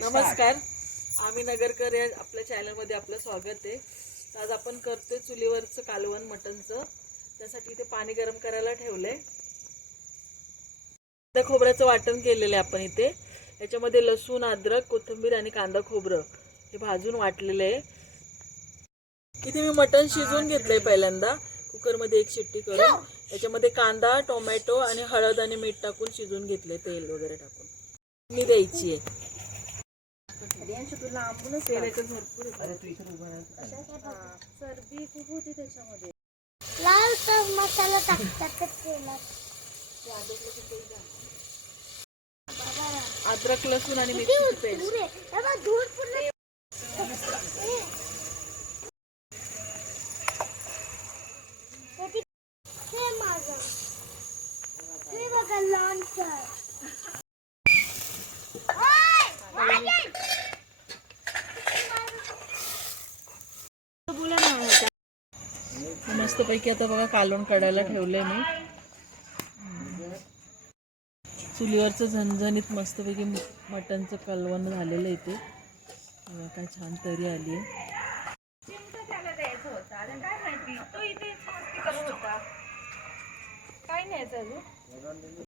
नमस्कार. आम्ही नगरकर या आपल्या चॅनलमध्ये आपलं स्वागत आहे. आज आपण करतोय चुलीवरचं कालवण मटनचं त्यासाठी इथे पाणी गरम करायला ठेवलंय. कांदा खोबऱ्याचं वाटण केलेलं आहे आपण इथे. याच्यामध्ये लसूण अद्रक कोथिंबीर आणि कांदा खोबरं हे भाजून वाटलेलं आहे. इथे मी मटण शिजवून घेतलंय पहिल्यांदा. कुकरमध्ये एक शिट्टी करून. याच्यामध्ये कांदा टोमॅटो आणि हळद आणि मीठ टाकून शिजवून घेतले तेल वगैरे टाकून. मी द्यायची आहे. तेल खूप होती त्याच्यामध्ये. लाल तर मसाला टाकतात तेलात. अद्रक लसूण आणि मिरची पेस्ट. हे माझं. हे बघा लॉन्चर मस्तपैकी आता बघा कालवण काढायला ठेवलंय मी. चुलीवरचं झणझणीत मस्तपैकी मटणचं कालवण झालेलं आहे ते काय छान तरी आली आहे काय न्यायचं अजून?